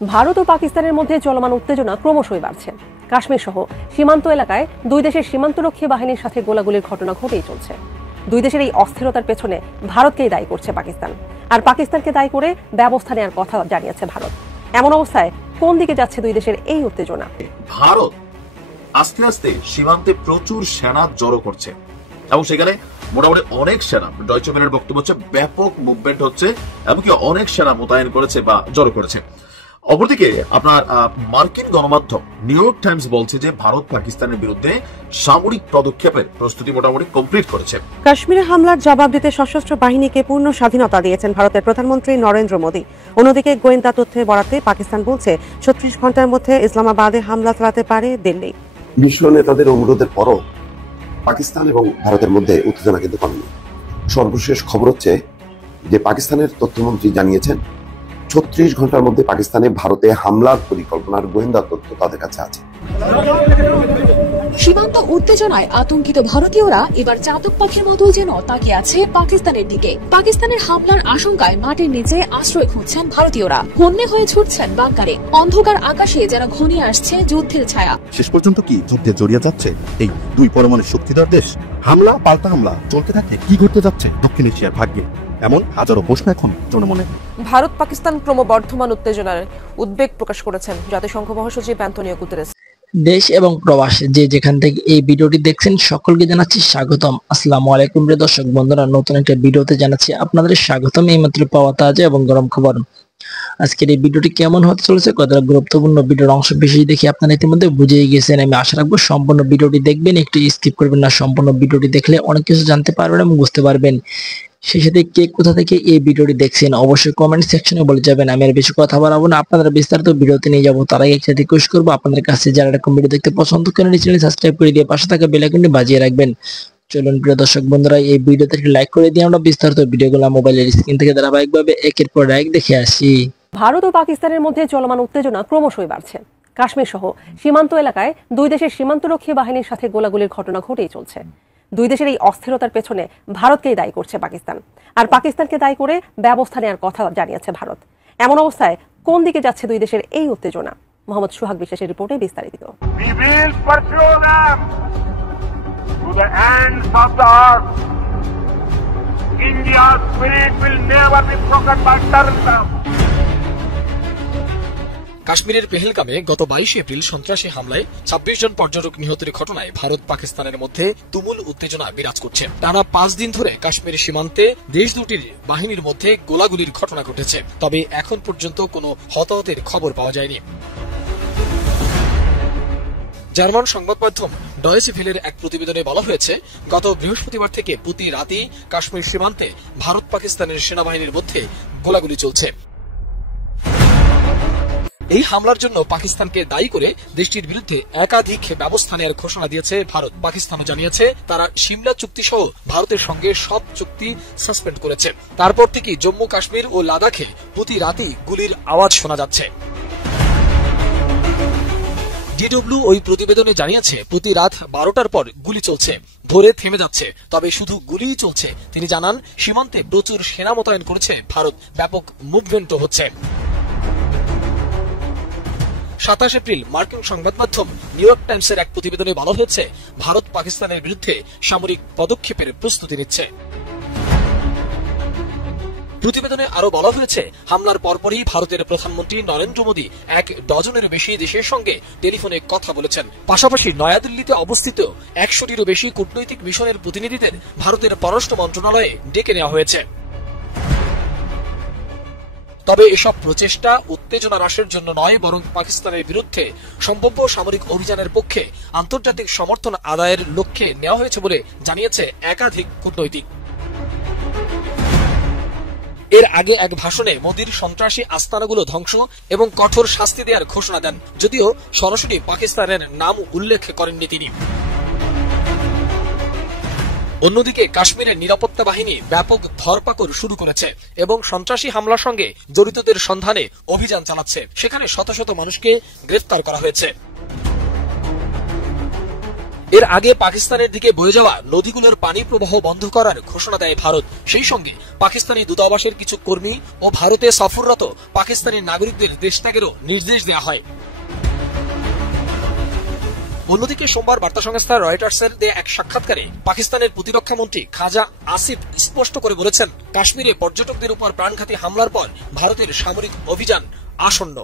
ভারত ও পাকিস্তানের মধ্যে চলমান উত্তেজনা ক্রমশই বাড়ছে। কাশ্মীর সহ সীমান্ত এলাকায় দুই দেশের সীমান্তরক্ষী বাহিনীর সাথে গোলাগুলির ঘটনা ঘটেই চলছে। দুই দেশের এই অস্থিরতার পেছনে ভারতকেই দায়ী করছে পাকিস্তান, আর পাকিস্তানকে দায়ী করে ব্যবস্থা নেওয়ার কথা জানিয়েছে ভারত। এমন অবস্থায় কোন দিকে যাচ্ছে দুই দেশের এই উত্তেজনা? ভারত আস্তে আস্তে সীমান্তে প্রচুর সেনা জড়ো করছে এবং সেখানে মোটামুটি অনেক সেনা, ডয়চে ভেলের বক্তব্য হচ্ছে ব্যাপক মুভমেন্ট হচ্ছে, এমনকি অনেক সেনা মোতায়েন করেছে বা জড়ো করেছে। অপরদিকে আপনার মার্কিন গণমাধ্যম নিউ ইয়র্ক টাইমস বলছে যে ভারত পাকিস্তানের বিরুদ্ধে সামরিক পদক্ষেপের প্রস্তুতি মোটামুটি কমপ্লিট করেছে। কাশ্মীরে হামলার জবাব দিতে সশস্ত্র বাহিনীকে পূর্ণ স্বাধীনতা দিয়েছেন ভারতের প্রধানমন্ত্রী নরেন্দ্র মোদী। অন্যদিকে গোয়েন্দা তথ্যের বরাতে পাকিস্তান বলছে 36 ঘন্টার মধ্যে ইসলামাবাদে হামলা চালাতে পারে দিল্লি। বিশ্ব নেতাদের অনুরোধের পরও পাকিস্তান এবং ভারতের মধ্যে উত্তেজনা কিন্তু কমেনি। সর্বশেষ খবর হচ্ছে যে পাকিস্তানের তথ্যমন্ত্রী জানিয়েছেন 36 ঘন্টার মধ্যে পাকিস্তানে ভারতে হামলার পরিকল্পনার গোয়েন্দা তথ্য তাদের কাছে আছে। সীমান্ত উত্তেজনায় আতঙ্কিত ভারতীয়রা এবার চাতক পাখির মতো যেন তাকিয়ে আছে পাকিস্তানের দিকে। পাকিস্তানের হামলার আশঙ্কায় মাটির নিচে আশ্রয় খুঁজছেন ভারতীয়রা, হন্যে হয়ে ছুটছেন বাংকারে। অন্ধকার আকাশে যারা ঘনিয়ে আসছে যুদ্ধের ছায়া। শেষ পর্যন্ত কি যুদ্ধে জড়িয়ে যাচ্ছে এই দুই পরমাণু শক্তিধর দেশ? হামলা পাল্টা হামলা চলতে থাকলে কি ঘটতে যাচ্ছে দক্ষিণ এশিয়ার ভাগ্যে? এমন হাজারো প্রশ্ন এখন জনমনে। ভারত পাকিস্তান ক্রমবর্ধমান উত্তেজনার উদ্বেগ প্রকাশ করেছেন জাতিসংঘ মহাসচিব অ্যান্টোনিও গুতেরেস। দেশ এবং প্রবাস যে যেখান থেকে এই ভিডিওটি দেখছেন সকলকে জানাচ্ছি স্বাগতম। আসসালামু আলাইকুম প্রিয় দর্শক বন্ধুরা, নতুন একটা ভিডিওতে জানাচ্ছি আপনাদের স্বাগতম। এইমাত্র পাওয়া তাজা এবং গরম খবর। আজকের এই ভিডিওটি কেমন হতে চলেছে, কতটা গুরুত্বপূর্ণ ভিডিওর অংশ বেশি দেখে আপনারা ইতিমধ্যে বুঝেই গেছেন। আমি আশা রাখবো সম্পূর্ণ ভিডিওটি দেখবেন, একটু স্কিপ করবেন না। সম্পূর্ণ ভিডিওটি দেখলে অনেক কিছু জানতে পারবেন এবং বুঝতে পারবেন। সেই সাথে কে কোথা থেকে এই ভিডিওটি দেখছেন অবশ্যই কমেন্ট সেকশনে বলে যাবেন। আমি আর বেশি কথা বাড়াবো না, আপনারা বিস্তারিত ভিডিওতে নিয়ে যাবো। তার আগে একটা রিকোয়েস্ট করবো আপনাদের কাছে, যারা এরকম ভিডিও দেখতে পছন্দ করেন চ্যানেল সাবস্ক্রাইব করে দিয়ে পাশে থাকা বেল আইকনটি বাজিয়ে রাখবেন। চলুন প্রিয় দর্শক বন্ধুরা, এই ভিডিওতে লাইক করে দিয়ে আমরা বিস্তারিত ভিডিওগুলো মোবাইলের স্ক্রিন থেকে ধারাবাহিকভাবে একের পর এক দেখে আসি। ভারত ও পাকিস্তানের মধ্যে চলমান উত্তেজনা ক্রমশই বাড়ছে। কাশ্মীর সহ সীমান্ত এলাকায় দুই দেশের সীমান্তরক্ষী বাহিনীর সাথে গোলাগুলির ঘটনা ঘটেই চলছে। দুই দেশের এই অস্থিরতার পেছনে ভারতকেই দায়ী করছে পাকিস্তান, আর পাকিস্তানকে দায়ী করে ব্যবস্থা নেওয়ার কথা জানিয়েছে ভারত। এমন অবস্থায় কোন দিকে যাচ্ছে দুই দেশের এই উত্তেজনা? মোহাম্মদ সোহাগ বিশ্বাসের রিপোর্টে বিস্তারিত। কাশ্মীরের পেহেলগামে গত 22 এপ্রিল সন্ত্রাসী হামলায় 26 জন পর্যটক নিহতের ঘটনায় ভারত পাকিস্তানের মধ্যে তুমুল উত্তেজনা বিরাজ করছে। টানা 5 দিন ধরে কাশ্মীরের সীমান্তে দেশ দুটির বাহিনীর মধ্যে গোলাগুলির ঘটনা ঘটেছে, তবে এখন পর্যন্ত কোনো হতাহতের খবর পাওয়া যায়নি। জার্মান সংবাদ মাধ্যম ডয়েচে ভেলের এক প্রতিবেদনে বলা হয়েছে, গত বৃহস্পতিবার থেকে প্রতি রাতেই কাশ্মীর সীমান্তে ভারত পাকিস্তানের সেনাবাহিনীর মধ্যে গোলাগুলি চলছে। এই হামলার জন্য পাকিস্তানকে দায়ী করে দেশটির বিরুদ্ধে একাধিক ব্যবস্থা নেওয়ার ঘোষণা দিয়েছে ভারত। পাকিস্তানও জানিয়েছে তারা সিমলা চুক্তি সহ ভারতের সঙ্গে সব চুক্তি সাসপেন্ড করেছে। তারপর থেকে জম্মু কাশ্মীর ও লাদাখে প্রতি রাতেই গুলির আওয়াজ শোনা যাচ্ছে। ডিডব্লিউ ওই প্রতিবেদনে জানিয়েছে প্রতি রাত 12টার পর গুলি চলছে, ভোরে থেমে যাচ্ছে, তবে শুধু গুলিই চলছে। তিনি জানান সীমান্তে প্রচুর সেনা মোতায়েন করেছে ভারত, ব্যাপক মুভমেন্টও হচ্ছে। 27 এপ্রিল মার্কিন সংবাদ মাধ্যম নিউ ইয়র্ক টাইমসের এক প্রতিবেদনে বলা হয়েছে ভারত পাকিস্তানের বিরুদ্ধে সামরিক পদক্ষেপের প্রস্তুতি নিচ্ছে। প্রতিবেদনে আরো বলা হয়েছে হামলার পরপরই ভারতের প্রধানমন্ত্রী নরেন্দ্র মোদী 1 ডজনের বেশি দেশের সঙ্গে টেলিফোনে কথা বলেছেন। পাশাপাশি নয়াদিল্লিতে অবস্থিত 100টিরও বেশি কূটনৈতিক মিশনের প্রতিনিধিদের ভারতের পররাষ্ট্র মন্ত্রণালয়ে ডেকে নেওয়া হয়েছে। তবে এসব প্রচেষ্টা উত্তেজনা হ্রাসের জন্য নয়, বরং পাকিস্তানের বিরুদ্ধে সম্ভাব্য সামরিক অভিযানের পক্ষে আন্তর্জাতিক সমর্থন আদায়ের লক্ষ্যে নেওয়া হয়েছে বলে জানিয়েছে একাধিক কূটনৈতিক। এর আগে এক ভাষণে মোদীর সন্ত্রাসী আস্তানাগুলো ধ্বংস এবং কঠোর শাস্তি দেওয়ার ঘোষণা দেন, যদিও সরাসরি পাকিস্তানের নাম উল্লেখ করেননি তিনি। অন্যদিকে কাশ্মীরের নিরাপত্তা বাহিনী ব্যাপক ধরপাকড় শুরু করেছে এবং সন্ত্রাসী হামলার সঙ্গে জড়িতদের সন্ধানে অভিযান চালাচ্ছে। সেখানে শত শত মানুষকে গ্রেফতার করা হয়েছে। এর আগে পাকিস্তানের দিকে বয়ে যাওয়া নদীগুলোর পানি প্রবাহ বন্ধ করার ঘোষণা দেয় ভারত। সেই সঙ্গে পাকিস্তানি দূতাবাসের কিছু কর্মী ও ভারতে সফররত পাকিস্তানি নাগরিকদের দেশ ত্যাগেরও নির্দেশ দেওয়া হয়। অন্যদিকে সোমবার বার্তা সংস্থা রয়টার্সের দিয়ে এক সাক্ষাৎকারে পাকিস্তানের প্রতিরক্ষা মন্ত্রী খাজা আসিফ স্পষ্ট করে বলেছেন, কাশ্মীরে পর্যটকদের উপর প্রাণঘাতী হামলার পর ভারতের সামরিক অভিযান আসন্ন।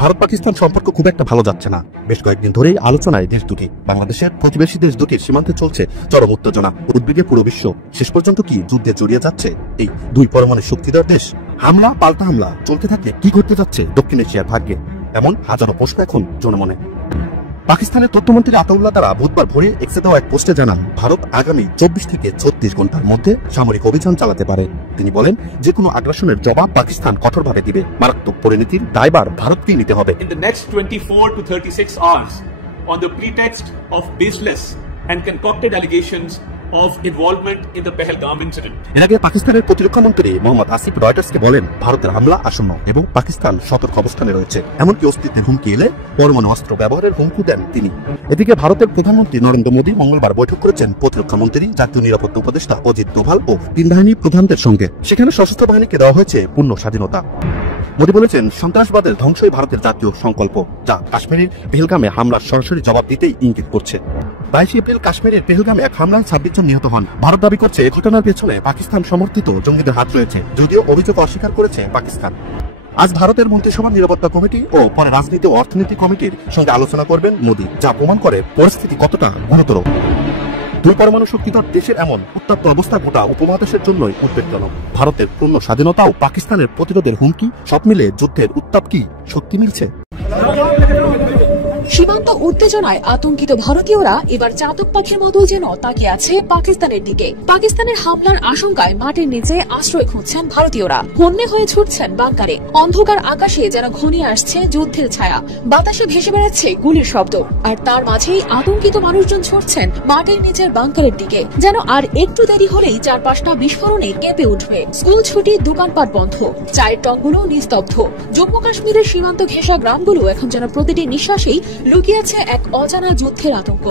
ভারত পাকিস্তান সম্পর্ক খুব একটা ভালো যাচ্ছে না। বেশ কয়েকদিন ধরেই আলোচনায় দেশ দুটি। বাংলাদেশের প্রতিবেশী দেশ দুটির সীমান্তে চলছে চরম উত্তেজনা, উদ্বেগে পুরো বিশ্ব। শেষ পর্যন্ত কি যুদ্ধে জড়িয়ে যাচ্ছে এই দুই পরমাণু শক্তিধর দেশ? হামলা পাল্টা হামলা চলতে থাকলে কি ঘটতে যাচ্ছে দক্ষিণ এশিয়ার ভাগ্যে? এমন হাজারো প্রশ্ন এখন জনমনে। পাকিস্তানের তথ্যমন্ত্রী আতাউল্লাহ তারা বুধবার ভোরে এক্সে দেওয়া এক পোস্টে জানান, ভারত আগামী 24 থেকে 36 ঘন্টার মধ্যে সামরিক অভিযান চালাতে পারে। তিনি বলেন, যে কোনো আগ্রাসনের জবাব পাকিস্তান কঠোরভাবে দিবে। মারাত্মক পরিণতির দায়ভার ভারতকেই নিতে হবে। In the next 24 to 36 hours, on the pretext of baseless and concocted allegations of involvement in the Pahalgam incident. এর আগে পাকিস্তানের প্রতিরক্ষা মন্ত্রী মোহাম্মদ আসিফ রয়টার্সকে বলেন, ভারতের হামলা আসন্ন এবং পাকিস্তান সতর্ক অবস্থানে রয়েছে। এমনকি অস্তিত্বের হুমকি এলে পরমাণু অস্ত্র ব্যবহারের হুমকি দেন তিনি। এদিকে ভারতের প্রধানমন্ত্রী নরেন্দ্র মোদী মঙ্গলবার বৈঠক করেছেন প্রতিরক্ষা মন্ত্রী, জাতীয় নিরাপত্তা উপদেষ্টা অজিত দোভাল ও তিন বাহিনী প্রধানদের সঙ্গে। সেখানে সশস্ত্র বাহিনীকে দেওয়া হয়েছে পূর্ণ স্বাধীনতা। মোদী বলেছেন, সন্ত্রাসবাদের ধ্বংসই ভারতের জাতীয় সংকল্প, যা কাশ্মীরের পেহেলগামে হামলার সরাসরি জবাব দিতেই ইঙ্গিত করছে। 22 এপ্রিল কাশ্মীরের পেহেলগামে এক হামলায় 26 জন নিহত হন। ভারত দাবি করছে এই ঘটনার পেছনে পাকিস্তান সমর্থিত জঙ্গিদের হাত রয়েছে, যদিও অভিযোগ অস্বীকার করেছে পাকিস্তান। আজ ভারতের মন্ত্রিসভার নিরাপত্তা কমিটি ও পরে রাজনীতি ও অর্থনীতি কমিটির সঙ্গে আলোচনা করবেন মোদী, যা প্রমাণ করে পরিস্থিতি কতটা গুরুতর। দুই পরমাণু শক্তিধর দেশের এমন উত্তপ্ত অবস্থা গোটা উপমহাদেশের জন্যই উদ্বেগজনক। ভারতের পূর্ণ স্বাধীনতা ও পাকিস্তানের প্রতিরোধের হুমকি, সব মিলে যুদ্ধের উত্তাপ কি সত্যি মিলছে? সীমান্ত উত্তেজনায় আতঙ্কিত ভারতীয়রা এবার চাতক পাখির মতো যেন তাকিয়ে আছে পাকিস্তানের দিকে। পাকিস্তানের হামলার আশঙ্কায় মাটির নিচে আশ্রয় খুঁজছেন ভারতীয়রা। হন্যে হয়ে ছুটছেন বাংকারে। অন্ধকার আকাশে যেন ঘনিয়ে আসছে যুদ্ধের ছায়া। বাতাসে ভেসে বেড়াচ্ছে গুলির শব্দ। আর তার মাঝেই আতঙ্কিত মানুষজন ছুটছেন মাটির নিচের বাংকারের দিকে। যেন আর একটু দেরি হলেই চারপাশটা বিস্ফোরণে কেঁপে উঠবে। স্কুল ছুটি, দোকানপাট বন্ধ, চায়ের টংগুলো নিস্তব্ধ। জম্মু কাশ্মীরের সীমান্ত ঘেঁষা গ্রামগুলো এখন যেন প্রতিটি নিঃশ্বাসেই লুকিয়েছে এক অজানা যুদ্ধের আতঙ্ক।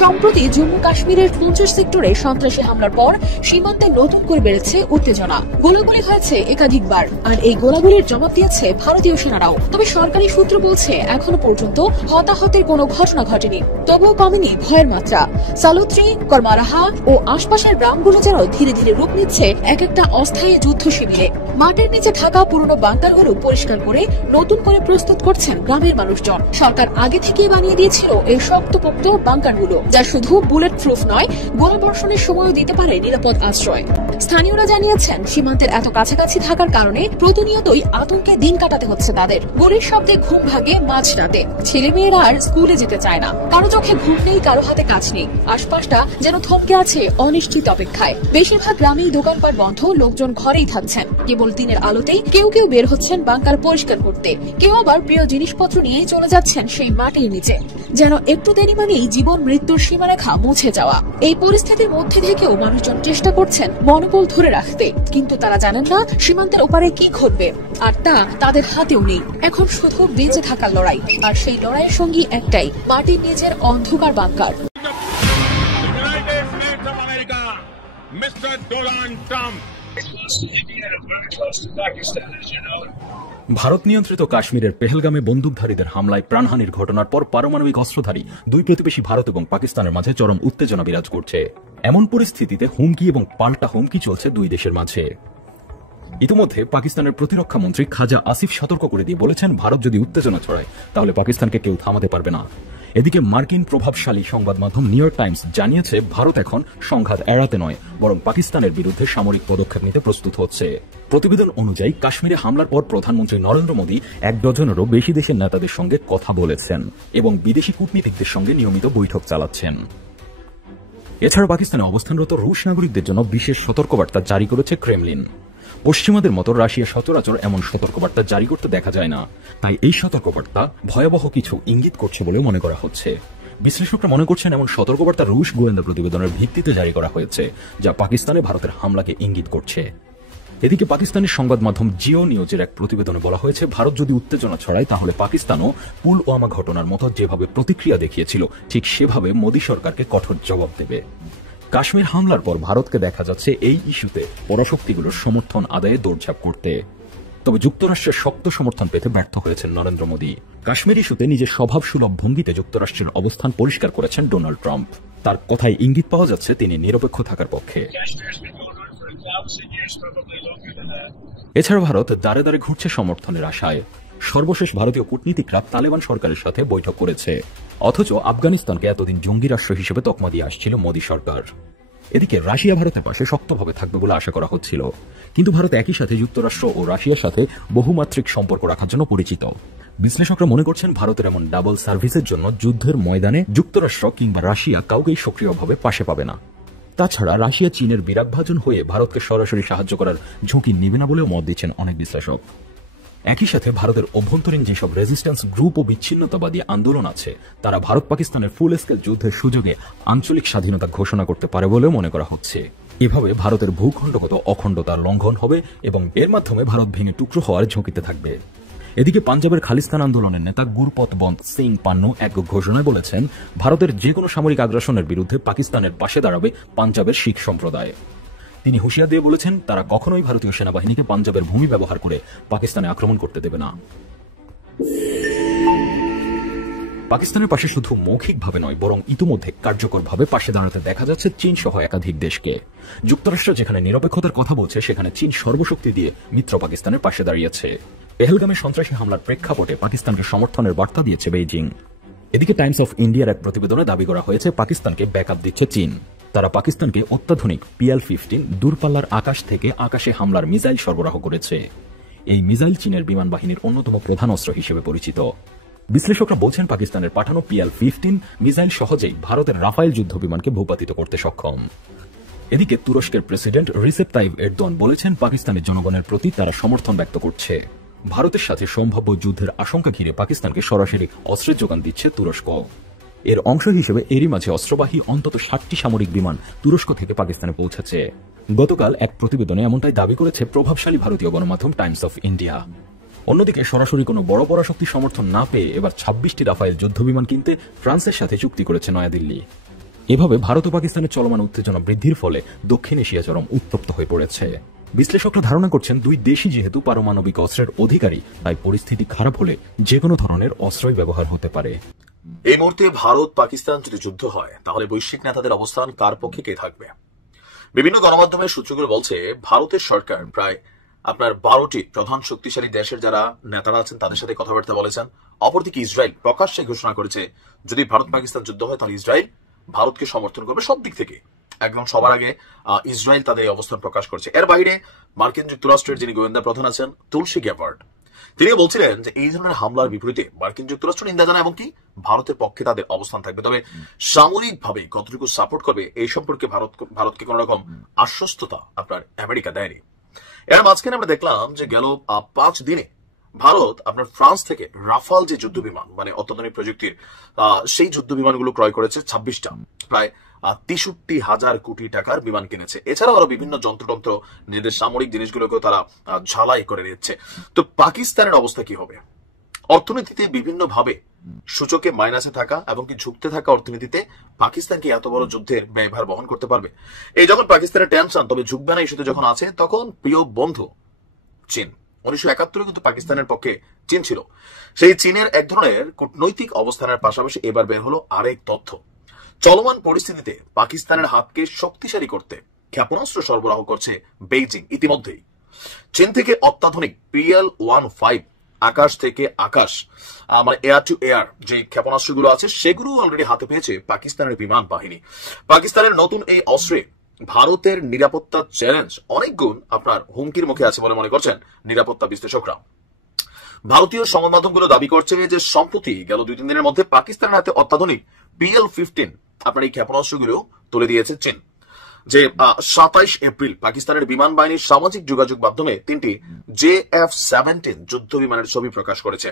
সম্প্রতি জম্মু কাশ্মীরের 50 সেক্টরে সন্ত্রাসী হামলার পর সীমান্তে নতুন করে বেড়েছে উত্তেজনা। গোলাগুলি হয়েছে একাধিকবার, আর এই গোলাগুলির জবাব দিয়েছে ভারতীয় সেনারাও। তবে সরকারি সূত্র বলছে, এখনো পর্যন্ত হতাহতের কোনো ঘটনা ঘটেনি। তবুও কমেনি ভয়ের মাত্রা। সালুত্রি, কর্মারাহা ও আশপাশের গ্রামগুলো যেন ধীরে ধীরে রূপ নিচ্ছে এক একটা অস্থায়ী যুদ্ধ শিবিরে। মাটির নিচে থাকা পুরনো বাংকারগুলো পরিষ্কার করে নতুন করে প্রস্তুত করছেন গ্রামের মানুষজন। সরকার আগে থেকেই বানিয়ে দিয়েছিল এই শক্তপোক্ত বাংকারগুলো, যা শুধু বুলেট প্রুফ নয়, গোলাবর্ষণের সময়ও দিতে পারে নিরাপদ আশ্রয়। স্থানীয়রা জানিয়েছেন, সীমান্তের এত কাছাকাছি থাকার কারণে প্রতিনিয়তই আতঙ্কে দিন কাটাতে হচ্ছে তাদের। গুলির শব্দে ঘুম ভাগে মাঝরাতে। ছেলেমেয়েরা আর স্কুলে যেতে চায় না। কারো চোখে ঘুম নেই, কারো হাতে কাজ নেই। আশপাশটা যেন থমকে আছে অনিশ্চিত অপেক্ষায়। বেশিরভাগ গ্রামেই দোকানপাট বন্ধ, লোকজন ঘরেই থাকছেন। কেবল দিনের আলোতেই কেউ কেউ বের হচ্ছেন বাংকার পরিষ্কার করতে, কেউ আবার প্রিয় জিনিসপত্র নিয়ে চলে যাচ্ছেন সেই মাটির নিচে। যেন একটু দেরি মানেই জীবন মৃত্যুর সীমারেখা মুছে যাওয়া। এই পরিস্থিতির মধ্যে থেকেও মানুষজন চেষ্টা করছেন মনোবল ধরে রাখতে, কিন্তু তারা জানেন না সীমান্তের ওপারে কি ঘটবে, আর তা তাদের হাতেও নেই। এখন শুধু বেঁচে থাকার লড়াই, আর সেই লড়াইয়ের সঙ্গী একটাই, মাটির নিচের অন্ধকার বাংকার। ভারত নিয়ন্ত্রিত কাশ্মীরের পেহেলগামে বন্দুকধারীদের হামলায় প্রাণহানির ঘটনার পর পারমাণবিক অস্ত্রধারী দুই প্রতিবেশী ভারত এবং পাকিস্তানের মাঝে চরম উত্তেজনা বিরাজ করছে। এমন পরিস্থিতিতে হুমকি এবং পাল্টা হুমকি চলছে দুই দেশের মাঝে। ইতিমধ্যে পাকিস্তানের প্রতিরক্ষা মন্ত্রী খাজা আসিফ সতর্ক করে দিয়ে বলেছেন, ভারত যদি উত্তেজনা ছড়ায় তাহলে পাকিস্তানকে কেউ থামাতে পারবে না। এদিকে মার্কিন প্রভাবশালী সংবাদ মাধ্যম নিউ ইয়র্ক টাইমস জানিয়েছে, ভারত এখন সংঘাত এড়াতে নয়, বরং পাকিস্তানের বিরুদ্ধে সামরিক পদক্ষেপ নিতে প্রস্তুত হচ্ছে। প্রতিবেদন অনুযায়ী কাশ্মীরে হামলার পর প্রধানমন্ত্রী নরেন্দ্র মোদী 1 ডজনেরও বেশি দেশের নেতাদের সঙ্গে কথা বলেছেন এবং বিদেশি কূটনীতিকদের সঙ্গে নিয়মিত বৈঠক চালাচ্ছেন। এছাড়া পাকিস্তানে অবস্থানরত রুশ নাগরিকদের জন্য বিশেষ সতর্কবার্তা জারি করেছে ক্রেমলিন। পশ্চিমাদের মতো রাশিয়া সচরাচর এমন সতর্কবার্তা জারি করতে দেখা যায় না, তাই এই সতর্কবার্তা ভয়াবহ কিছু ইঙ্গিত করছে বলে মনে করা হচ্ছে। বিশ্লেষকরা মনে করছেন, এমন সতর্কবার্তা রুশ গোয়েন্দা প্রতিবেদনের ভিত্তিতে জারি করা হয়েছে, যা পাকিস্তানে ভারতের হামলাকে ইঙ্গিত করছে। এদিকে পাকিস্তানের সংবাদ মাধ্যম জিও নিউজের এক প্রতিবেদনে বলা হয়েছে, ভারত যদি উত্তেজনা ছড়ায় তাহলে পাকিস্তানও পুলওয়ামা ঘটনার মতো যেভাবে প্রতিক্রিয়া দেখিয়েছিল ঠিক সেভাবে মোদী সরকারকে কঠোর জবাব দেবে। কাশ্মীর হামলার পর ভারতকে দেখা যাচ্ছে এই ইস্যুতে পরাশক্তিগুলোর সমর্থন আদায়ে দৌড়ঝাঁপ করতে। তবে যুক্তরাষ্ট্রের শক্ত সমর্থন পেতে ব্যর্থ হয়েছেন নরেন্দ্র মোদী। কাশ্মীর ইস্যুতে নিজের স্বভাবসুলভ ভঙ্গিতে যুক্তরাষ্ট্রের অবস্থান পরিষ্কার করেছেন ডোনাল্ড ট্রাম্প। তার কথায় ইঙ্গিত পাওয়া যাচ্ছে তিনি নিরপেক্ষ থাকার পক্ষে। এছাড়া ভারত দাঁড়ে দাঁড়ে ঘুরছে সমর্থনের আশায়। সর্বশেষ ভারতীয় কূটনীতিকরা তালেবান সরকারের সাথে বৈঠক করেছে, অথচ আফগানিস্তানকে এতদিন জঙ্গি রাষ্ট্র হিসেবে তকমা দিয়ে আসছিল মোদী সরকার। এদিকে রাশিয়া ভারতের পাশে শক্তভাবে থাকবে বলে আশা করা হচ্ছিল, কিন্তু ভারত একই সাথে যুক্তরাষ্ট্র ও রাশিয়ার সাথে বহুমাত্রিক সম্পর্ক রাখার জন্য পরিচিত। বিশ্লেষকরা মনে করছেন ভারতের এমন ডাবল সার্ভিসের জন্য যুদ্ধের ময়দানে যুক্তরাষ্ট্র কিংবা রাশিয়া কাউকেই সক্রিয়ভাবে পাশে পাবে না। তাছাড়া রাশিয়া চীনের বিরাগভাজন হয়ে ভারতকে সরাসরি সাহায্য করার ঝুঁকি নেবে না বলেও মত দিচ্ছেন অনেক বিশ্লেষক। একই সাথে ভারতের অভ্যন্তরীণ যেসব রেজিস্ট্যান্স গ্রুপ ও বিচ্ছিন্নতাবাদী আন্দোলন আছে তারা ভারত পাকিস্তানের ফুল স্কেল যুদ্ধের সুযোগে আঞ্চলিক স্বাধীনতা ঘোষণা করতে পারে বলেও মনে করা হচ্ছে। এভাবে ভারতের ভূখণ্ডগত অখণ্ডতার লঙ্ঘন হবে এবং এর মাধ্যমে ভারত ভেঙে টুকরো হওয়ার ঝুঁকিতে থাকবে। এদিকে পাঞ্জাবের খালিস্তান আন্দোলনের নেতা গুরপত বন্ত সিং পান্নু এক ঘোষণায় বলেছেন, ভারতের যে কোনো সামরিক আগ্রাসনের বিরুদ্ধে পাকিস্তানের পাশে দাঁড়াবে পাঞ্জাবের শিখ সম্প্রদায়। তিনি হুঁশিয়ার দিয়ে বলেছেন, তারা কখনোই ভারতীয় সেনাবাহিনীকে পাঞ্জাবের ভূমি ব্যবহার করে পাকিস্তানে আক্রমণ করতে দেবে না। পাকিস্তানের পাশে শুধু মৌখিকভাবে নয় বরং ইতিমধ্যে কার্যকরভাবে পাশে দাঁড়াতে দেখা যাচ্ছে চীন সহ একাধিক দেশকে। যুক্তরাষ্ট্র যেখানে নিরপেক্ষতার কথা বলছে সেখানে চীন সর্বশক্তি দিয়ে মিত্র পাকিস্তানের পাশে দাঁড়িয়েছে। পেহেলগামে সন্ত্রাসী হামলার প্রেক্ষাপটে পাকিস্তানকে সমর্থনের বার্তা দিয়েছে বেইজিং। এদিকে টাইমস অফ ইন্ডিয়ার এক প্রতিবেদনে দাবি করা হয়েছে, পাকিস্তানকে ব্যাকআপ দিচ্ছে চীন। তারা পাকিস্তানকে অত্যাধুনিক PL-15 দূরপাল্লার আকাশ থেকে আকাশে হামলার মিসাইল সরবরাহ করেছে। এই মিসাইল চীনের বিমান বাহিনীর অন্যতম প্রধান অস্ত্র হিসেবে পরিচিত। বিশ্লেষকরা বলছেন, পাকিস্তানের পাঠানো PL-15 মিসাইল সহজেই ভারতের রাফায়েল যুদ্ধ বিমানকে ভূপাতিত করতে সক্ষম। এদিকে তুরস্কের প্রেসিডেন্ট রিসেপ তাইব এরদোয়ান বলেছেন, পাকিস্তানের জনগণের প্রতি তারা সমর্থন ব্যক্ত করছে। ভারতের সাথে সম্ভাব্য যুদ্ধের আশঙ্কা ঘিরে পাকিস্তানকে সরাসরি অস্ত্রের যোগান দিচ্ছে তুরস্ক। এর অংশ হিসেবে এরই মাঝে অস্ত্রবাহী অন্তত 60টি সামরিক বিমান তুরস্ক থেকে পাকিস্তানে পৌঁছেছে। গতকাল এক প্রতিবেদনে এমনটাই দাবি করেছে প্রভাবশালী ভারতীয় গণমাধ্যম টাইমস অফ ইন্ডিয়া। অন্যদিকে সরাসরি কোনো বড় পরাশক্তি সমর্থন না পেয়ে এবার 26টি রাফায়েল যুদ্ধবিমান কিনতে ফ্রান্সের সাথে চুক্তি করেছে নয়াদিল্লি। এভাবে ভারত ও পাকিস্তানের চলমান উত্তেজনা বৃদ্ধির ফলে দক্ষিণ এশিয়া চরম উত্তপ্ত হয়ে পড়েছে। বিশ্লেষকরা ধারণা করছেন, দুই দেশই যেহেতু পারমাণবিক অস্ত্রের অধিকারী, তাই পরিস্থিতি খারাপ হলে যে কোনো ধরনের অস্ত্রই ব্যবহার হতে পারে। এই মুহূর্তে ভারত পাকিস্তান যদি যুদ্ধ হয় তাহলে বৈশ্বিক নেতাদের অবস্থান কার পক্ষে কে থাকবে? বিভিন্ন গণমাধ্যমের সূত্রগুলো বলছে, ভারতের সরকার প্রায় 12টি প্রধান শক্তিশালী দেশের যারা নেতারা আছেন তাদের সাথে কথাবার্তা বলেছেন। অপরদিকে ইসরায়েল প্রকাশ্যে ঘোষণা করেছে, যদি ভারত পাকিস্তান যুদ্ধ হয় তাহলে ইসরায়েল ভারতকে সমর্থন করবে সব দিক থেকে। একদম সবার আগে ইসরায়েল তাদের অবস্থান প্রকাশ করছে। এর বাইরে মার্কিন যুক্তরাষ্ট্রের যিনি গোয়েন্দা প্রধান আছেন তুলসী গ্যাবার্ড, তিনি বলছিলেন যে এই ধরনের হামলার বিপরীতে মার্কিন যুক্তরাষ্ট্র নিন্দা জানায় এমনকি ভারতের পক্ষে তাদের অবস্থান থাকবে। তবে সামরিকভাবে কতটুকু সাপোর্ট করবে এই সম্পর্কে ভারতকে কোন রকম আশ্বস্ততা আমেরিকা দেয়নি। এর মাঝখানে আমরা দেখলাম যে গেল 5 দিনে ভারত ফ্রান্স থেকে রাফাল যে যুদ্ধ বিমান মানে অত্যাধুনিক প্রযুক্তির সেই যুদ্ধ বিমানগুলো ক্রয় করেছে 26টা, প্রায় 63,000 কোটি টাকার বিমান কিনেছে। এছাড়াও আরো বিভিন্ন যন্ত্রতন্ত্র নিজেদের সামরিক জিনিসগুলোকেও তারা ঝালাই করে নিচ্ছে। তো পাকিস্তানের অবস্থা কি হবে? অর্থনীতিতে বিভিন্ন ভাবে সূচকে মাইনাসে থাকা এবং কি ঝুঁকতে থাকা অর্থনীতিতে পাকিস্তান কি এত বড় যুদ্ধের ব্যয়ভার বহন করতে পারবে? এই যখন পাকিস্তানের টেনশন, তবে ঝুঁকবে না ইস্যুতে যখন আছে তখন প্রিয় বন্ধু চীন। 1971 কিন্তু পাকিস্তানের পক্ষে চীন ছিল। সেই চীনের এক ধরনের কূটনৈতিক অবস্থানের পাশাপাশি এবার বের হলো আরেক তথ্য। চলমান পরিস্থিতিতে পাকিস্তানের হাতকে শক্তিশালী করতে ক্ষেপণাস্ত্র সরবরাহ করছে বেইজিং। ইতিমধ্যেই চীন থেকে অত্যাধুনিক PL-15 আকাশ থেকে আকাশ মানে এয়ার টু এয়ার যে ক্ষেপণাস্ত্রগুলো আছে সেগুলো অলরেডি হাতে পেয়েছে পাকিস্তানের বিমান বাহিনী। পাকিস্তানের নতুন এই অস্ত্রে ভারতের নিরাপত্তা চ্যালেঞ্জ অনেক গুণ হুমকির মুখে আছে বলে মনে করছেন নিরাপত্তা বিশ্লেষকরা। ভারতীয় সংবাদ মাধ্যমগুলো দাবি করছে যে সম্প্রতি গেল 2-3 দিনের মধ্যে পাকিস্তানের হাতে অত্যাধুনিক PL-15 এই ক্ষেপণাস্ত্রগুলো তুলে দিয়েছে চীন। যে 27 এপ্রিল পাকিস্তানের বিমান বাহিনীর সামাজিক যোগাযোগ মাধ্যমে 3টি JF-17 যুদ্ধ বিমানের ছবি প্রকাশ করেছে।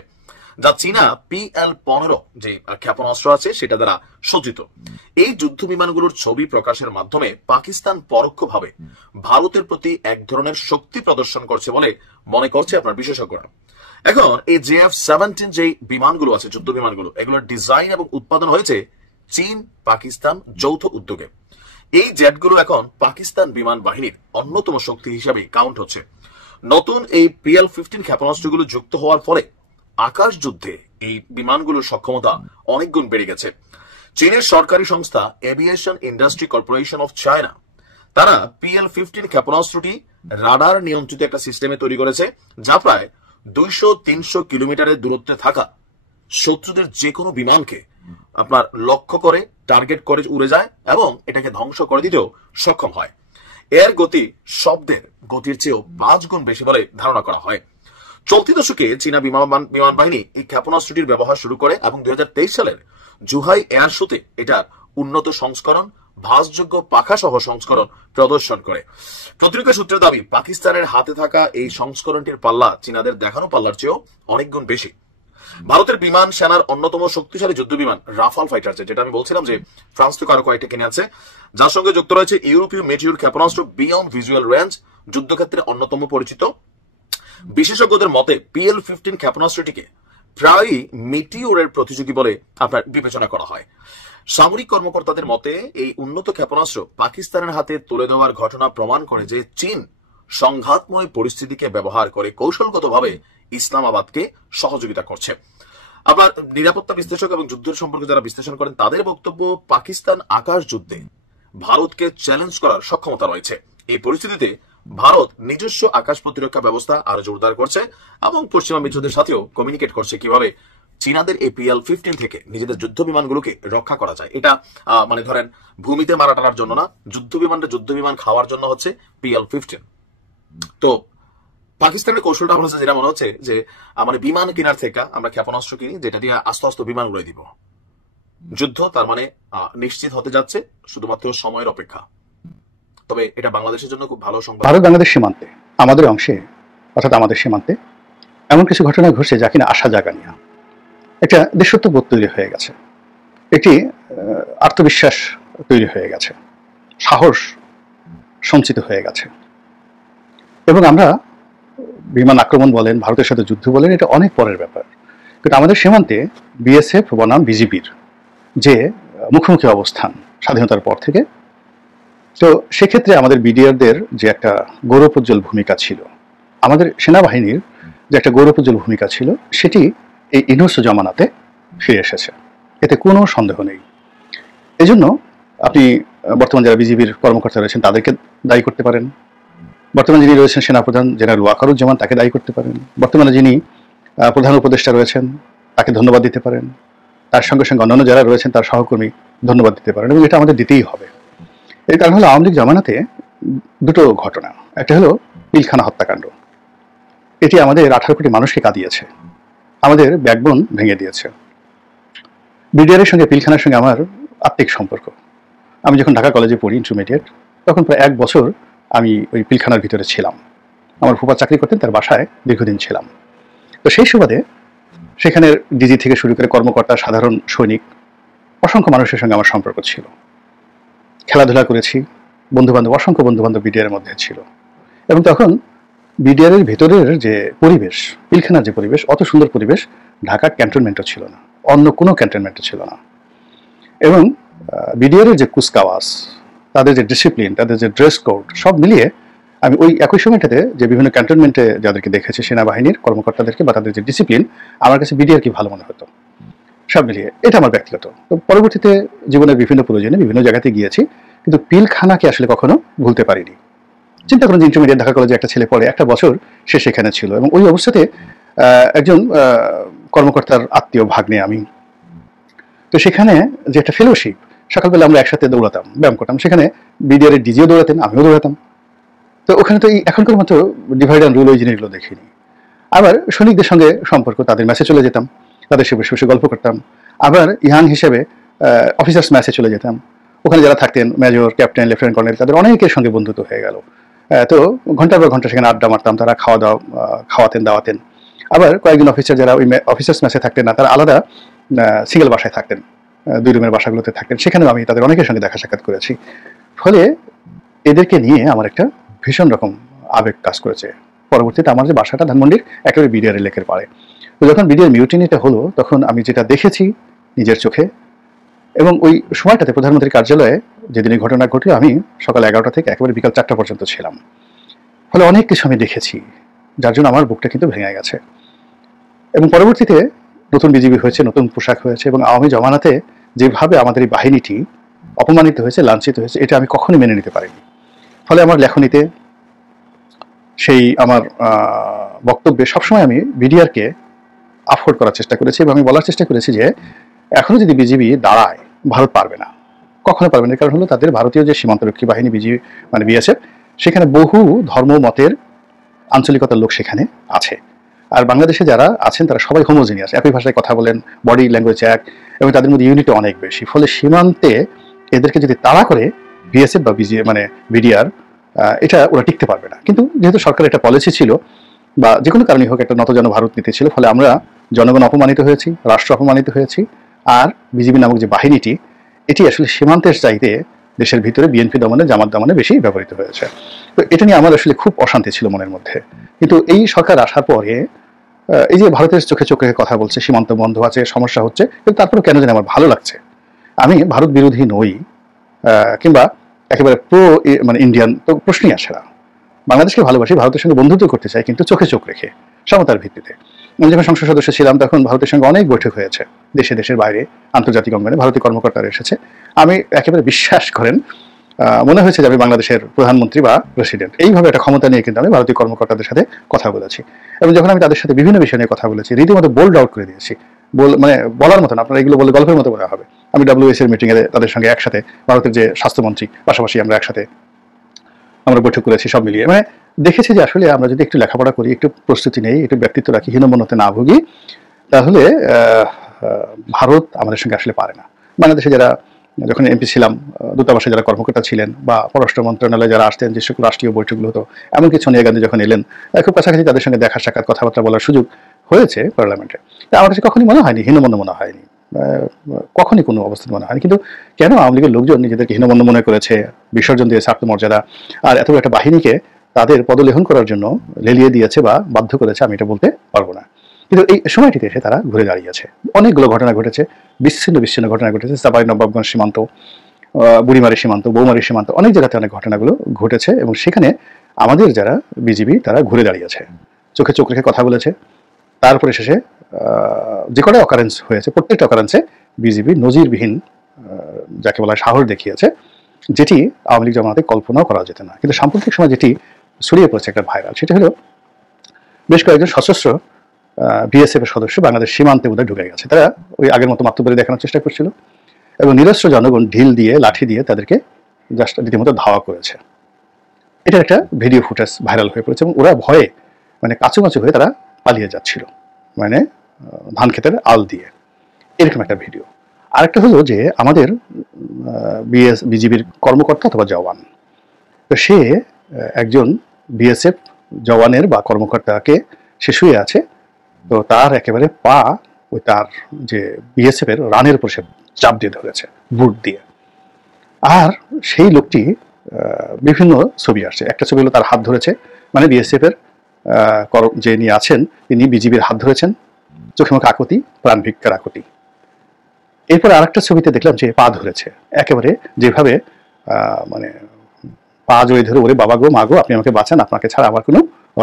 যা চীনা PL-15 যে ক্ষেপণাস্ত্র আছে সেটা দ্বারা সজ্জিত। এই যুদ্ধ বিমানগুলোর ছবি প্রকাশের মাধ্যমে পাকিস্তান পরোক্ষভাবে ভারতের প্রতি এক ধরনের শক্তি প্রদর্শন করছে বলে মনে করছে আপনার বিশেষজ্ঞরা। এখন এই JF-17 যে বিমানগুলো আছে, যুদ্ধ বিমানগুলো, এগুলোর ডিজাইন এবং উৎপাদন হয়েছে চীন পাকিস্তান যৌথ উদ্যোগে। এই জেটগুলো এখন পাকিস্তান বিমান বাহিনীর অন্যতম শক্তি হিসাবে কাউন্ট হচ্ছে। নতুন এই PL-15 ক্ষেপণাস্ত্রগুলো যুক্ত হওয়ার ফলে আকাশ যুদ্ধে এই বিমানগুলোর সক্ষমতা অনেক গুণ বেড়ে গেছে। চীনের সরকারি সংস্থা aviation industry corporation of China তারা PL-15 ক্ষেপণাস্ত্রটি রাডার নিয়ন্ত্রিত একটা সিস্টেমে তৈরি করেছে, যা প্রায় 200-300 কিলোমিটারের দূরত্বে থাকা শত্রুদের যে কোনো বিমানকে আপনার লক্ষ্য করে টার্গেট করে উড়ে যায় এবং এটাকে ধ্বংস করে দিতেও সক্ষম হয়। এর গতি শব্দের গতির চেয়েও 5 গুণ বেশি বলে ধারণা করা হয়। চলতি দশকে চীনা বিমান বাহিনী এই ক্ষেপণাস্ত্রটির ব্যবহার শুরু করে এবং 2023 সালের জুহাই এয়ার শোতে এটার উন্নত সংস্করণ, ভাসযোগ্য পাখা সহ সংস্করণ প্রদর্শন করে। প্রতিরক্ষা সূত্রের দাবি, পাকিস্তানের হাতে থাকা এই সংস্করণটির পাল্লা চীনাদের দেখানো পাল্লার চেয়েও অনেক গুণ বেশি। ভারতের বিমান সেনার অন্যতম শক্তিশালী যুদ্ধ বিমান রাফাল ফাইটার জেট, যেটা আমি বলছিলাম যে ফ্রান্স থেকে আরো কয়েকটা কিনে আছে, যার সঙ্গে যুক্ত রয়েছে ইউরোপীয় মেটিওর ক্ষেপণাস্ত্র বিয়ন্ড ভিজুয়াল রেঞ্জ, যুদ্ধক্ষেত্রে অন্যতম পরিচিত। বিশেষজ্ঞদের মতে PL-15 ক্ষেপণাস্ত্রটিকে প্রায়ই মিটিওরের প্রতিযোগী বলে আপনার বিবেচনা করা হয়। সামরিক কর্মকর্তাদের মতে এই উন্নত ক্ষেপণাস্ত্র পাকিস্তানের হাতে তুলে দেওয়ার ঘটনা প্রমাণ করে যে চীন সংঘাতময় পরিস্থিতিকে ব্যবহার করে কৌশলগতভাবে ইসলামাবাদকে সহযোগিতা করছে। আবার নিরাপত্তা বিশ্লেষক এবং যুদ্ধের সম্পর্কে যারা বিশ্লেষণ করেন তাদের বক্তব্য, পাকিস্তান আকাশ যুদ্ধে ভারতকে চ্যালেঞ্জ করার সক্ষমতা রয়েছে। এই পরিস্থিতিতে ভারত নিজস্ব আকাশ প্রতিরক্ষা ব্যবস্থা আরো জোরদার করছে এবং পশ্চিমা মিত্রদের সাথেও কমিউনিকেট করছে কিভাবে চীনাদের এই PL-15 থেকে নিজেদের যুদ্ধ বিমানগুলোকে রক্ষা করা যায়। এটা মানে ধরেন ভূমিতে মারা টানার জন্য না, যুদ্ধ বিমান খাওয়ার জন্য হচ্ছে PL-15। তো পাকিস্তানের কৌশলটা হচ্ছে যেটা মনে হচ্ছে যে আমাদের বিমান কেনার থেকে আমরা ক্ষেপণাস্ত্র কিনি, যেটা দিয়ে আস্তে আস্তে বিমান উড়ে দিব। যুদ্ধ তার মানে নিশ্চিত হতে যাচ্ছে, শুধুমাত্র সময়ের অপেক্ষা। তবে এটা বাংলাদেশের জন্য খুব ভালো সংবাদ। ভারত বাংলাদেশ সীমান্তে, আমাদের অংশে অর্থাৎ আমাদের সীমান্তে এমন কিছু ঘটনা ঘটছে যা কিনা আশা জাগানিয়া। একটা দেশত্ববোধ তৈরি হয়ে গেছে, একটি আত্মবিশ্বাস তৈরি হয়ে গেছে, সাহস সঞ্চিত হয়ে গেছে। এবং আমরা বিমান আক্রমণ বলেন, ভারতের সাথে যুদ্ধ বলেন, এটা অনেক পরের ব্যাপার। কিন্তু আমাদের সীমান্তে BSF বনাম BGPর যে মুখোমুখি অবস্থান স্বাধীনতার পর থেকে, তো সেক্ষেত্রে আমাদের বিডিআরদের যে একটা গৌরবোজ্জ্বল ভূমিকা ছিল, আমাদের সেনাবাহিনীর যে একটা গৌরবোজ্জ্বল ভূমিকা ছিল, সেটি এই ইনহুস জামানাতে ফিরে এসেছে, এতে কোনো সন্দেহ নেই। এজন্য আপনি বর্তমান যারা বিজিবির কর্মকর্তা রয়েছেন তাদেরকে দায়ী করতে পারেন, বর্তমানে যিনি রয়েছেন সেনাপ্রধান জেনারেল ওয়াকারুজ্জামান তাকে দায়ী করতে পারেন, বর্তমানে যিনি প্রধান উপদেষ্টা রয়েছেন তাকে ধন্যবাদ দিতে পারেন, তার সঙ্গে সঙ্গে অন্যান্য যারা রয়েছেন তার সহকর্মী ধন্যবাদ দিতে পারেন, এবং এটা আমাদের দিতেই হবে। এর কারণ হলো আওয়ামী লীগ জামানাতে দুটো ঘটনা। একটা হলো পিলখানা হত্যাকাণ্ড, এটি আমাদের 18 কোটি মানুষকে কাঁদিয়েছে, আমাদের ব্যাকবোন ভেঙে দিয়েছে। বিডিআরের সঙ্গে পিলখানার সঙ্গে আমার আত্মিক সম্পর্ক। আমি যখন ঢাকা কলেজে পড়ি ইন্টারমিডিয়েট, তখন প্রায় 1 বছর আমি ওই পিলখানার ভিতরে ছিলাম। আমার ফুপা চাকরি করতেন, তার বাসায় দীর্ঘদিন ছিলাম। তো সেই সুবাদে সেখানের ডিজি থেকে শুরু করে কর্মকর্তা, সাধারণ সৈনিক, অসংখ্য মানুষের সঙ্গে আমার সম্পর্ক ছিল। খেলাধুলা করেছি, বন্ধুবান্ধব, অসংখ্য বন্ধুবান্ধব বিডিআরের মধ্যে ছিল। এবং তখন বিডিআরের ভেতরের যে পরিবেশ, পিলখানার যে পরিবেশ, অত সুন্দর পরিবেশ ঢাকার ক্যান্টনমেন্টও ছিল না, অন্য কোনো ক্যান্টনমেন্টও ছিল না। এবং বিডিআরের যে কুচকাওয়াজ, তাদের যে ডিসিপ্লিন, তাদের যে ড্রেস কোড, সব মিলিয়ে আমি ওই একই সময়টাতে যে বিভিন্ন ক্যান্টনমেন্টে যাদেরকে দেখেছি, সেনাবাহিনীর কর্মকর্তাদেরকে বা তাদের যে ডিসিপ্লিন, আমার কাছে বিডিআর কি ভালো মনে হতো। সব মিলিয়ে এটা আমার ব্যক্তিগত। তো পরবর্তীতে জীবনের বিভিন্ন প্রয়োজনে বিভিন্ন জায়গাতে গিয়েছি, কিন্তু পিলখানাকে আসলে কখনো ভুলতে পারিনি। চিন্তা করুন যে ইন্টারমিডিয়েট ঢাকা কলেজে একটা ছেলে পড়ে, 1 বছর সে সেখানে ছিল, এবং ওই অবস্থাতে একজন কর্মকর্তার আত্মীয় ভাগ্নে আমি। তো সেখানে যে একটা ফেলোশিপ, সকালবেলা আমরা একসাথে দৌড়াতাম, ব্যায়াম করতাম, সেখানে বিডিআরের ডিজিও দৌড়াতেন, আমিও দৌড়াতাম। তো ওখানে তো এই এখনকার মতো ডিভাইড অ্যান্ড রুল ওই জিনিসগুলো দেখিনি। আবার সৈনিকদের সঙ্গে সম্পর্ক, তাদের ম্যাচে চলে যেতাম, তাদের সে বসে বসে গল্প করতাম। আবার ইয়াং হিসেবে অফিসার্স ম্যাচে চলে যেতাম, ওখানে যারা থাকতেন মেজর, ক্যাপ্টেন, লেফটেন্যান্ট কর্নেল, তাদের অনেকের সঙ্গে বন্ধুত্ব হয়ে গেল। তো ঘন্টার পর ঘন্টা সেখানে আড্ডা মারতাম, তারা খাওয়াতেন, দাওয়াতেন। আবার কয়েকজন অফিসার যারা ওই অফিসার্স মেসে থাকতেন না, তারা আলাদা সিঙ্গেল বাসায় থাকতেন, 2 রুমের বাসাগুলোতে থাকতেন। সেখানেও আমি তাদের অনেকের সঙ্গে দেখা সাক্ষাৎ করেছি। ফলে এদেরকে নিয়ে আমার একটা ভীষণ রকম আবেগ কাজ করেছে। পরবর্তীতে আমার যে বাসাটা ধানমন্ডির একেবারে বিডিআর লেকের পাড়ে, তো যখন বিডিআর মিউটিনিটা হলো তখন আমি যেটা দেখেছি নিজের চোখে, এবং ওই সময়টাতে প্রধানমন্ত্রীর কার্যালয়ে যেদিন এই ঘটনা ঘটল আমি সকাল 11টা থেকে একেবারে বিকাল 4টা পর্যন্ত ছিলাম। ফলে অনেক কিছু আমি দেখেছি, যার জন্য আমার বুকটা কিন্তু ভেঙে গেছে। এবং পরবর্তীতে নতুন বিজিবি হয়েছে, নতুন পোশাক হয়েছে, এবং আওয়ামী জমানাতে যেভাবে আমাদের এই বাহিনীটি অপমানিত হয়েছে, লাঞ্ছিত হয়েছে, এটা আমি কখনোই মেনে নিতে পারিনি। ফলে আমার লেখনীতে, সেই আমার বক্তব্যে সবসময় আমি বিডিআরকে আফোর্ড করার চেষ্টা করেছি, এবং আমি বলার চেষ্টা করেছি যে এখনো যদি বিজিবি দাঁড়ায়, ভারত পারবে না, কখনো পারবে না। কারণ হলো তাদের ভারতীয় যে সীমান্তরক্ষী বাহিনী বিজিবি মানে বিএসএফ, সেখানে বহু ধর্ম মতের আঞ্চলিকতার লোক সেখানে আছে। আর বাংলাদেশে যারা আছেন তারা সবাই হোমোজিনিয়াস, একই ভাষায় কথা বলেন, বডি ল্যাঙ্গুয়েজ এক, এবং তাদের মধ্যে ইউনিটি অনেক বেশি। ফলে সীমান্তে এদেরকে যদি তাড়া করে বিএসএফ বা বিডিআর, এটা ওরা টিকতে পারবে না। কিন্তু যেহেতু সরকার একটা পলিসি ছিল, বা যে কোনো কারণে হোক একটা নতজন ভারত নীতি ছিল, ফলে আমরা জনগণ অপমানিত হয়েছি, রাষ্ট্র অপমানিত হয়েছি। আর বিজিবি নামক যে বাহিনীটি, এটি আসলে সীমান্তের চাইতে দেশের ভিতরে বিএনপি দমনে, জামাত দমনে বেশি ব্যবহৃত হয়েছে। তো এটা নিয়ে আমার আসলে খুব অশান্তি ছিল মনের মধ্যে। কিন্তু এই সরকার আসার পরে এই যে ভারতের চোখে চোখে কথা বলছে, সীমান্ত বন্ধ আছে, সমস্যা হচ্ছে, কিন্তু তারপরে কেন জানি আমার ভালো লাগছে। আমি ভারত বিরোধী নই, কিংবা একেবারে মানে ইন্ডিয়ান, তো প্রশ্নই আসে না। বাংলাদেশকে ভালোবাসি, ভারতের সঙ্গে বন্ধুত্ব করতে চাই, কিন্তু চোখে চোখ রেখে, সমতার ভিত্তিতে। আমি যখন সংসদ সদস্য ছিলাম তখন ভারতের সঙ্গে অনেক বৈঠক হয়েছে, দেশে দেশের বাইরে, আন্তর্জাতিক অঙ্গনে ভারতীয় কর্মকর্তারা এসেছে। আমি একেবারে বিশ্বাস করেন, মনে হয়েছে যে আমি বাংলাদেশের প্রধানমন্ত্রী বা প্রেসিডেন্ট। এইভাবে একটা ক্ষমতা নিয়ে কিন্তু আমি ভারতীয় কর্মকর্তাদের সাথে কথা বলেছি, এবং যখন আমি তাদের সাথে বিভিন্ন বিষয় নিয়ে কথা বলেছি, রীতিমতো বোল্ড আউট করে দিয়েছি। মানে বলার মতন, আপনারা এগুলো বলে গল্পের মতো মনে হবে। আমি WS এর মিটিংয়ে তাদের সঙ্গে একসাথে, ভারতের যে স্বাস্থ্যমন্ত্রী, পাশাপাশি আমরা একসাথে আমরা বৈঠক করেছি, সব মিলিয়ে। মানে দেখেছি যে আসলে আমরা যদি একটু লেখাপড়া করি, একটু প্রস্তুতি নেই, একটু ব্যক্তিত্ব রাখি, হীনমন্যতে না ভুগি, তাহলে ভারত আমাদের সঙ্গে আসলে পারে না। বাংলাদেশে যারা যখন এমপি ছিলাম, দূতাবাসে যারা কর্মকর্তা ছিলেন, বা পররাষ্ট্র মন্ত্রণালয়ে যারা আসতেন, যে সকল রাষ্ট্রীয় বৈঠকগুলো হতো, এমনকি সোনিয়া গান্ধী যখন এলেন, খুব কাছাকাছি তাদের সঙ্গে দেখা সাক্ষাৎ, কথাবার্তা বলার সুযোগ হয়েছে পার্লামেন্টে। আমার কাছে কখনই মনে হয়নি হীনমন্য মনে হয়নি, কখনই কোনো অবস্থায় মনে হয়নি। কিন্তু কেন আওয়ামী লীগের লোকজন নিজেদেরকে হীনমন্য মনে করেছে, বিসর্জন দিয়েছে আত্মমর্যাদা, আর এত একটা বাহিনীকে তাদের পদলেহন করার জন্য লেলিয়ে দিয়েছে বা বাধ্য করেছে, আমি এটা বলতে পারবো না। কিন্তু এই সময়টিতে এসে তারা ঘুরে দাঁড়িয়েছে। অনেকগুলো ঘটনা ঘটেছে, বিচ্ছিন্ন বিচ্ছিন্ন ঘটনা ঘটেছে। সাভার নবাবগঞ্জ সীমান্ত, বুড়িমারি সীমান্ত, বৌমারি সীমান্ত, অনেক জায়গাতে অনেক ঘটনাগুলো ঘটেছে, এবং সেখানে আমাদের যারা বিজিবি তারা ঘুরে দাঁড়িয়েছে, চোখে চোখ রেখে কথা বলেছে। তারপরে শেষে যে কটা অকারেন্স হয়েছে, প্রত্যেকটা অকারেন্সে বিজিবি নজিরবিহীন, যাকে বলা হয়, সাহস দেখিয়েছে, যেটি আওয়ামী লীগ জামাতে কল্পনাও করা যেত না। কিন্তু সাম্প্রতিক সময় যেটি ছড়িয়ে পড়েছে একটা ভাইরাল, সেটা হলো বেশ কয়েকজন সশস্ত্র বিএসএফ এর সদস্য বাংলাদেশ সীমান্তে বোধহয় ঢুকে গেছে। তারা ওই আগের মতো মাতব্বরি দেখানোর চেষ্টা করছিল, এবং নিরস্ত্র জনগণ ঢিল দিয়ে, লাঠি দিয়ে তাদেরকে জাস্ট রীতিমতো ধাওয়া করেছে। এটার একটা ভিডিও ফুটেজ ভাইরাল হয়ে পড়েছে, এবং ওরা ভয়ে মানে কাছুমাচু হয়ে তারা পালিয়ে যাচ্ছিল, মানে ধান ক্ষেতের আল দিয়ে, এরকম একটা ভিডিও। আরেকটা হলো যে আমাদের বিজিবির কর্মকর্তা অথবা জওয়ান, তো সে একজন বিএসএফ জওয়ানের বা কর্মকর্তাকে সে শুয়ে আছে, তো তার একেবারে পা ওই তার যে বিএসএফ এর রানের উপর সে চাপ দিয়ে ধরেছে বুট দিয়ে। আর সেই লোকটি বিভিন্ন ছবি আসছে, একটা ছবি হলো তার হাত ধরেছে, মানে বিএসএফ এর যে নিয়ে আছেন তিনি বিজিবির হাত ধরেছেন, চোখে মুখে আকুতি, প্রাণ ভিক্ষার আকুতি। এরপর আরেকটা ছবিতে দেখলাম যে পা ধরেছে, একেবারে যেভাবে মানে পা জড়িয়ে ধরে, ওরে বাবা গো, মা গো, আপনি আমাকে বাঁচান, আপনাকে ছাড়া আমার কোনো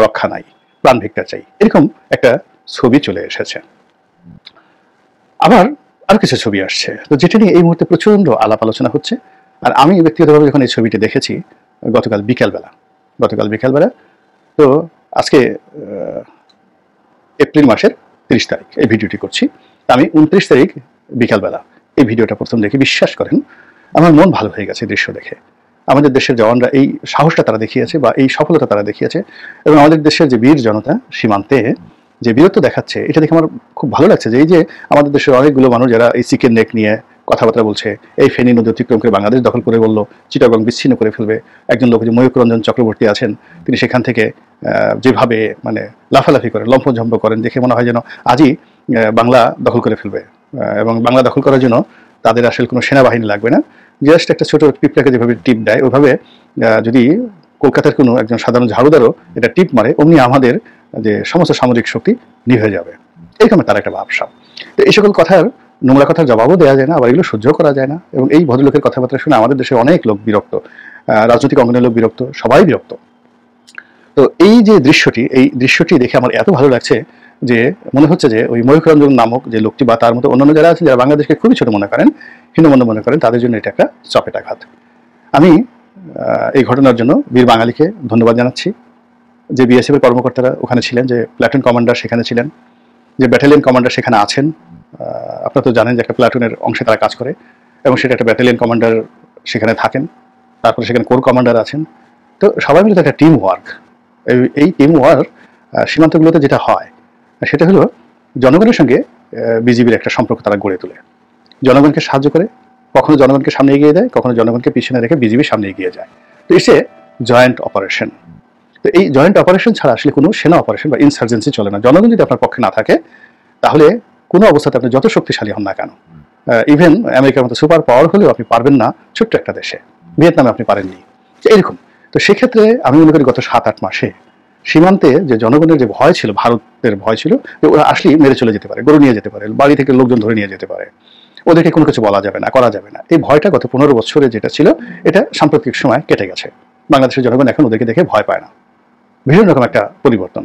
রক্ষা নাই, প্রাণ ভিক্ষা চাই, এরকম একটা ছবি চলে এসেছে। আবার আরো কিছু ছবি আসছে, তো যেটা নিয়ে এই মুহূর্তে প্রচন্ড আলাপ আলোচনা হচ্ছে। আর আমি ব্যক্তিগতভাবে যখন এই ছবিটি দেখেছি গতকাল বিকেলবেলা, তো আজকে এপ্রিল মাসের 30 তারিখ এই ভিডিওটি করছি, আমি 29 তারিখ বিকালবেলা এই ভিডিওটা প্রথম দেখে বিশ্বাস করেন আমার মন ভালো হয়ে গেছে দৃশ্য দেখে। আমাদের দেশের জওয়ানরা এই সাহসটা তারা দেখিয়েছে, বা এই সফলতা তারা দেখিয়েছে, এবং আমাদের দেশের যে বীর জনতা সীমান্তে যে বীরত্ব দেখাচ্ছে, এটা দেখে আমার খুব ভালো লাগছে। যে এই যে আমাদের দেশের অনেকগুলো মানুষ যারা এই চিকেন নেক নিয়ে কথাবার্তা বলছে, এই ফেনী নদী অতিক্রম করে বাংলাদেশ দখল করে বললো, চিটাগং বিচ্ছিন্ন করে ফেলবে। একজন লোক যে ময়ূক রঞ্জন চক্রবর্তী আছেন, তিনি সেখান থেকে যেভাবে মানে লাফালাফি করেন, লম্ফঝম্প করেন, দেখে মনে হয় যেন আজই বাংলা দখল করে ফেলবে। এবং বাংলা দখল করার জন্য তাদের আসলে কোনো সেনাবাহিনী লাগবে না, জাস্ট একটা ছোট পিঁপড়াকে যেভাবে টিপ দেয় ওইভাবে যদি কলকাতার কোনো একজন সাধারণ ঝাড়ুদারও এটা টিপ মারে, অমনি আমাদের যে সমস্ত সামরিক শক্তি নিভে যাবে। এরকম তার একটা ভাবসাব। তো এই সকল কথার নোংরা কথার জবাবও দেওয়া যায় না, আবার এগুলো সহ্য করা যায় না। এবং এই ভদ্রলোকের কথাবার্তা শুনে আমাদের দেশে অনেক লোক বিরক্ত, রাজনৈতিক অঙ্গনের লোক বিরক্ত, সবাই বিরক্ত। তো এই যে দৃশ্যটি, এই দৃশ্যটি দেখে আমার এত ভালো লাগছে যে মনে হচ্ছে যে ওই ময়ূক রঞ্জন নামক যে লোকটি বা তার মতো অন্যান্য যারা আছেন, যারা বাংলাদেশকে খুবই ছোট মনে করেন, হীনমন্য মনে করেন, তাদের জন্য এটা একটা চপেটাঘাত। আমি এই ঘটনার জন্য বীর বাঙালিকে ধন্যবাদ জানাচ্ছি। যে বিএসএফ এর কর্মকর্তারা ওখানে ছিলেন, যে প্ল্যাটুন কমান্ডার সেখানে ছিলেন, যে ব্যাটালিয়ন কমান্ডার সেখানে আছেন। আপনারা তো জানেন যে একটা প্ল্যাটুনের অংশে তারা কাজ করে এবং সেটা একটা ব্যাটালিয়ন কমান্ডার সেখানে থাকেন, তারপরে সেখানে কোর কমান্ডার আছেন। তো সবাই মিলে তো একটা টিম ওয়ার্ক। এই টিম ওয়ার্ক সীমান্তগুলোতে যেটা হয় সেটা হলো জনগণের সঙ্গে বিজিবির একটা সম্পর্ক তারা গড়ে তোলে, জনগণকে সাহায্য করে, কখনো জনগণকে সামনে এগিয়ে দেয়, কখনো জনগণকে পিছনে রেখে বিজিবি সামনে এগিয়ে যায়। তো ইটস এ জয়েন্ট অপারেশন। তো এই জয়েন্ট অপারেশন ছাড়া আসলে কোনো সেনা অপারেশন বা ইনসার্জেন্সি চলে না। জনগণ যদি আপনার পক্ষে না থাকে তাহলে কোনো অবস্থাতে আপনি যত শক্তিশালী হন না কেন, ইভেন আমেরিকার মতো সুপার পাওয়ার হলেও আপনি পারবেন না ছোট্ট একটা দেশে। ভিয়েতনামে আপনি পারেননি, এরকম। তো সেক্ষেত্রে আমি মনে করি গত 7-8 মাসে সীমান্তে যে জনগণের যে ভয় ছিল, ভারতের ভয় ছিল যে ওরা আসলেই মেরে চলে যেতে পারে, গরু নিয়ে যেতে পারে, বাড়ি থেকে লোকজন ধরে নিয়ে যেতে পারে, ওদেরকে কোনো কিছু বলা যাবে না, করা যাবে না। এই ভয়টা গত 15 বছরে যেটা ছিল এটা সাম্প্রতিক সময় কেটে গেছে। বাংলাদেশের জনগণ এখন ওদেরকে দেখে ভয় পায় না, ভীষণ রকম একটা পরিবর্তন।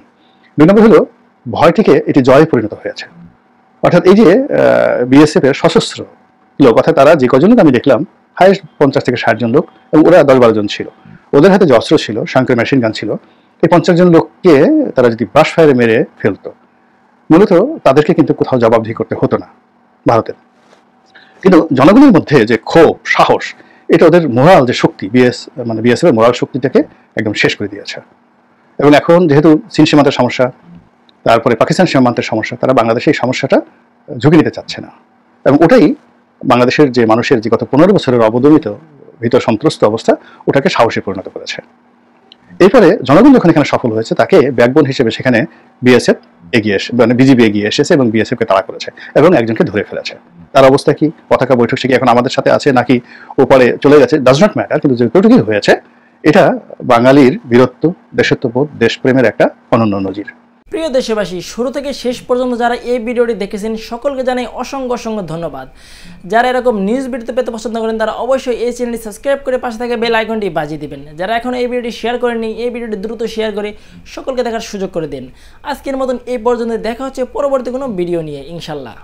2 নম্বর হলো ভয়টিকে এটি জয়ে পরিণত হয়েছে। অর্থাৎ এই যে বিএসএফ এর সশস্ত্র লোক, অর্থাৎ তারা যে কজন লোক আমি দেখলাম, হাইয়েস্ট 50 থেকে 60 জন লোক, এবং ওরা 10-12 জন ছিল, ওদের হাতে যে অস্ত্র ছিল, শাঙ্কের মেশিন গান ছিল, এই 50 জন লোককে তারা যদি ব্রাশ ফায়ারে মেরে ফেলতো, মূলত তাদেরকে কিন্তু কোথাও জবাবদিহি করতে হতো না ভারতের। কিন্তু জনগণের মধ্যে যে ক্ষোভ, সাহস, এটা ওদের মোরাল যে শক্তি, বিএসএফ এর মোরাল শক্তিটাকে একদম শেষ করে দিয়েছে। এবং এখন যেহেতু চীন সীমান্তের সমস্যা, তারপরে পাকিস্তান সীমান্তের সমস্যা, তারা বাংলাদেশে এই সমস্যাটা ঝুঁকি নিতে চাচ্ছে না। এবং ওটাই বাংলাদেশের যে মানুষের যে গত 15 বছরের অবদমিত ভীত সন্ত্রস্ত অবস্থা, ওটাকে সাহসে পরিণত করেছে। এরপরে জনগণ যখন এখানে সফল হয়েছে, তাকে ব্যাকবোন হিসেবে সেখানে বিএসএফ এগিয়ে এসে, মানে বিজিবি এগিয়ে এসেছে এবং বিএসএফকে তাড়া করেছে এবং একজনকে ধরে ফেলেছে। তার অবস্থা কি, পতাকা বৈঠক সে কি এখন আমাদের সাথে আছে নাকি ওপারে চলে গেছে, ডাজ নট ম্যাটার। কিন্তু যেটুকুই হয়েছে, এটা বাঙালির বীরত্ব, দেশত্ববোধ, দেশপ্রেমের একটা অনন্য নজির। প্রিয় দেশবাসী, শুরু থেকে শেষ পর্যন্ত যারা এই ভিডিওটি দেখেছেন সকলকে জানাই অসংখ্য অসংখ্য ধন্যবাদ। যারা এরকম নিউজ ভিডিও পেতে পছন্দ করেন তারা অবশ্যই এই চ্যানেলটি সাবস্ক্রাইব করে পাশে থাকা বেল আইকনটি বাজিয়ে দিবেন। যারা এখন এই ভিডিওটি শেয়ার করেননি, এই ভিডিওটি দ্রুত শেয়ার করে সকলকে দেখার সুযোগ করে দিন। আজকের মতন এই পর্যন্ত, দেখা হচ্ছে পরবর্তী কোনো ভিডিও নিয়ে ইনশাল্লাহ।